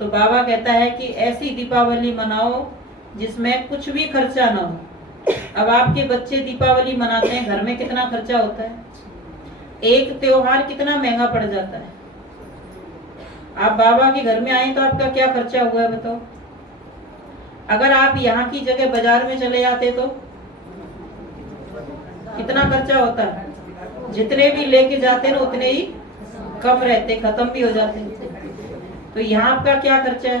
तो बाबा कहता है कि ऐसी दीपावली मनाओ जिसमें कुछ भी खर्चा ना हो। अब आपके बच्चे दीपावली मनाते हैं, घर में कितना खर्चा होता है, एक त्योहार कितना महंगा पड़ जाता है। आप बाबा के घर में आए तो आपका क्या खर्चा हुआ है बताओ। अगर आप यहाँ की जगह बाजार में चले जाते तो कितना खर्चा होता है, जितने भी लेके जाते ना उतने ही कम रहते, खत्म भी हो जाते। तो यहाँ आपका क्या खर्चा है,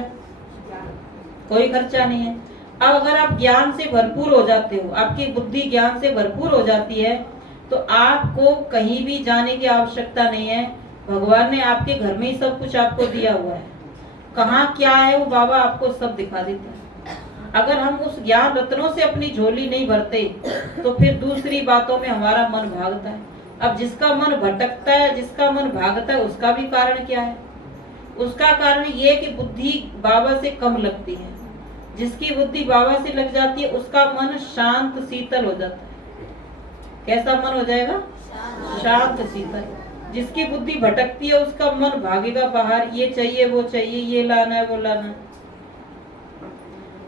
कोई खर्चा नहीं है। अब अगर आप ज्ञान से भरपूर हो जाते हो, आपकी बुद्धि ज्ञान से भरपूर हो जाती है, तो आपको कहीं भी जाने की आवश्यकता नहीं है। भगवान ने आपके घर में ही सब कुछ आपको दिया हुआ है। कहाँ क्या है वो बाबा आपको सब दिखा देता है। अगर हम उस ज्ञान रत्नों से अपनी झोली नहीं भरते तो फिर दूसरी बातों में हमारा मन भागता है। अब जिसका मन भटकता है, जिसका मन भागता है, उसका भी कारण क्या है? उसका कारण ये कि बुद्धि बाबा से कम लगती है। जिसकी बुद्धि बाबा से लग जाती है उसका मन शांत शीतल हो जाता है। कैसा मन हो जाएगा? शांत शीतल। जिसकी बुद्धि भटकती है उसका मन भागेगा बाहर, ये चाहिए वो चाहिए, ये लाना है वो लाना है।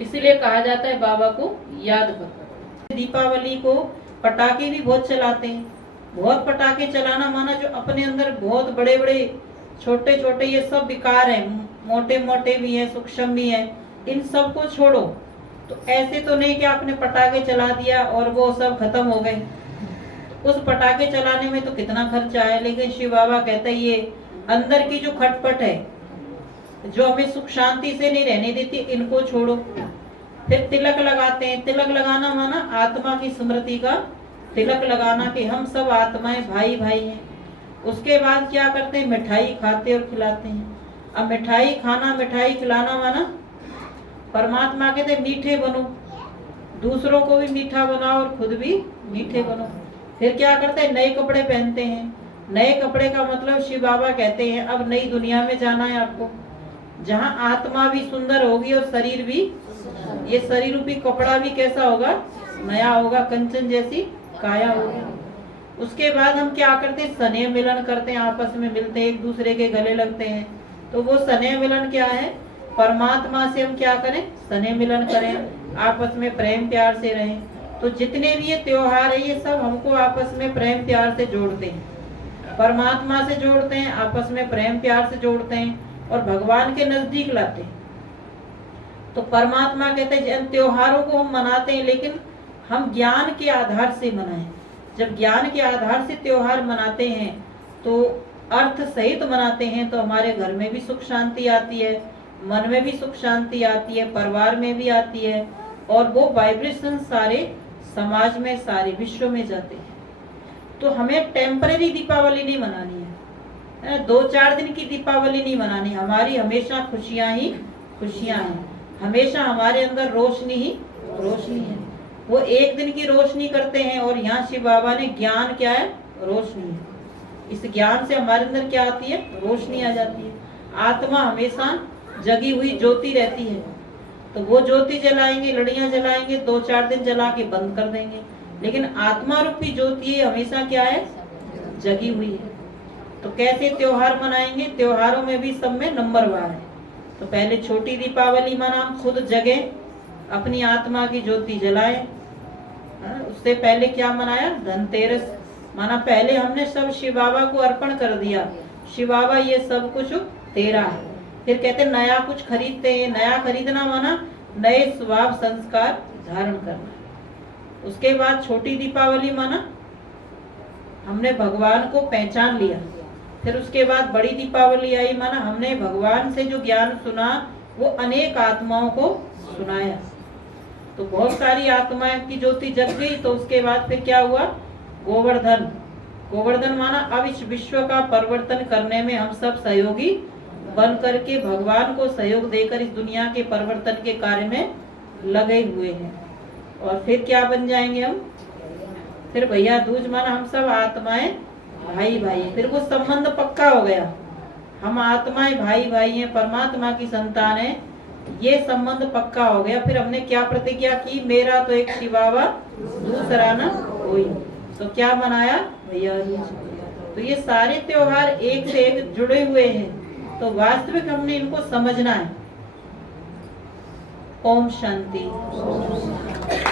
इसीलिए कहा जाता है बाबा को याद करो। दीपावली को पटाखे भी बहुत चलाते हैं। बहुत पटाखे चलाना माना जो अपने अंदर बहुत बड़े बड़े छोटे छोटे ये सब विकार है, मोटे मोटे भी है, सूक्ष्म भी है, इन सब को छोड़ो। तो ऐसे तो नहीं कि आपने पटाखे चला दिया और वो सब खत्म हो गए। उस पटाखे चलाने में तो कितना खर्चा है, लेकिन शिव बाबा कहते हैं ये अंदर की जो खटपट है, जो हमें सुख शांति से नहीं रहने देती, इनको छोड़ो। फिर तिलक लगाते हैं। तिलक लगाना माना आत्मा की स्मृति का तिलक लगाना कि हम सब आत्माएं भाई भाई हैं। उसके बाद क्या करते हैं, मिठाई खाते और खिलाते हैं। अब मिठाई खाना मिठाई खिलाना माना परमात्मा कहते मीठे बनो, दूसरों को भी मीठा बनाओ और खुद भी मीठे बनो। फिर क्या करते हैं, नए कपड़े पहनते हैं। नए कपड़े का मतलब शिव बाबा कहते हैं अब नई दुनिया में जाना है आपको, जहाँ आत्मा भी सुंदर होगी और शरीर भी, ये शरीर रूपी कपड़ा भी कैसा होगा, नया होगा, कंचन जैसी काया होगी। उसके बाद हम क्या करते हैं, स्नेह मिलन करते हैं, आपस में मिलते हैं, एक दूसरे के गले लगते हैं। तो वो स्नेह मिलन क्या है, परमात्मा से हम क्या करें, स्नेह मिलन करें, आपस में प्रेम प्यार से रहें। तो जितने भी ये त्योहार है ये सब हमको आपस में प्रेम प्यार से जोड़ते हैं, परमात्मा से जोड़ते हैं, आपस में प्रेम प्यार से जोड़ते हैं और भगवान के नजदीक लाते हैं। तो परमात्मा कहते हैं इन त्योहारों को हम मनाते हैं, लेकिन हम ज्ञान के आधार से मनाएं। जब ज्ञान के आधार से त्योहार मनाते हैं तो अर्थ सहित मनाते हैं, तो हमारे घर में भी सुख शांति आती है, मन में भी सुख शांति आती है, परिवार में भी आती है, और वो वाइब्रेशन सारे समाज में, सारे विश्व में जाते हैं। तो हमें टेम्परेरी दीपावली नहीं मनानी है, 2-4 दिन की दीपावली नहीं मनानी। हमारी हमेशा खुशियां ही खुशियां हैं, हमेशा हमारे अंदर रोशनी ही रोशनी है। वो एक दिन की रोशनी करते हैं, और यहाँ शिव बाबा ने ज्ञान क्या है, रोशनी है। इस ज्ञान से हमारे अंदर क्या आती है, रोशनी आ जाती है। आत्मा हमेशा जगी हुई ज्योति रहती है, तो वो ज्योति जलाएंगे, लड़ियां जलाएंगे, 2-4 दिन जला के बंद कर देंगे, लेकिन आत्मा रूपी ज्योति हमेशा क्या है, जगी हुई है। तो कैसे त्योहार मनाएंगे, त्योहारों में भी सब में नंबरवार है। तो पहले छोटी दीपावली माना हम खुद जगे, अपनी आत्मा की ज्योति जलाएं। उससे पहले क्या मनाया, धनतेरस माना पहले हमने सब शिव बाबा को अर्पण कर दिया, शिव बाबा ये सब कुछ तेरा है। फिर कहते नया कुछ खरीदते हैं, नया खरीदना माना नए स्वभाव संस्कार धारण करना। उसके बाद छोटी दीपावली माना हमने भगवान को पहचान लिया। फिर उसके बाद बड़ी दीपावली आई, माना हमने भगवान से जो ज्ञान सुना वो अनेक आत्माओं को सुनाया। तो बहुत सारी आत्माएं की ज्योति जग गई। तो उसके बाद फिर क्या हुआ, गोवर्धन। गोवर्धन माना अब इस विश्व का परिवर्तन करने में हम सब सहयोगी बन करके भगवान को सहयोग देकर इस दुनिया के परिवर्तन के कार्य में लगे हुए हैं। और फिर क्या बन जाएंगे हम, फिर भैया दूज माना हम सब आत्माएं भाई भाई। फिर वो संबंध पक्का हो गया, हम आत्माएं भाई भाई हैं, परमात्मा की संतान है, ये संबंध पक्का हो गया। फिर हमने क्या प्रतिज्ञा की, मेरा तो एक शिव बाबा दूसरा ना कोई। तो क्या मनाया भैया दूज। तो ये सारे त्योहार एक से एक जुड़े हुए हैं। तो वास्तविक हमने इनको समझना है। ओम शांति।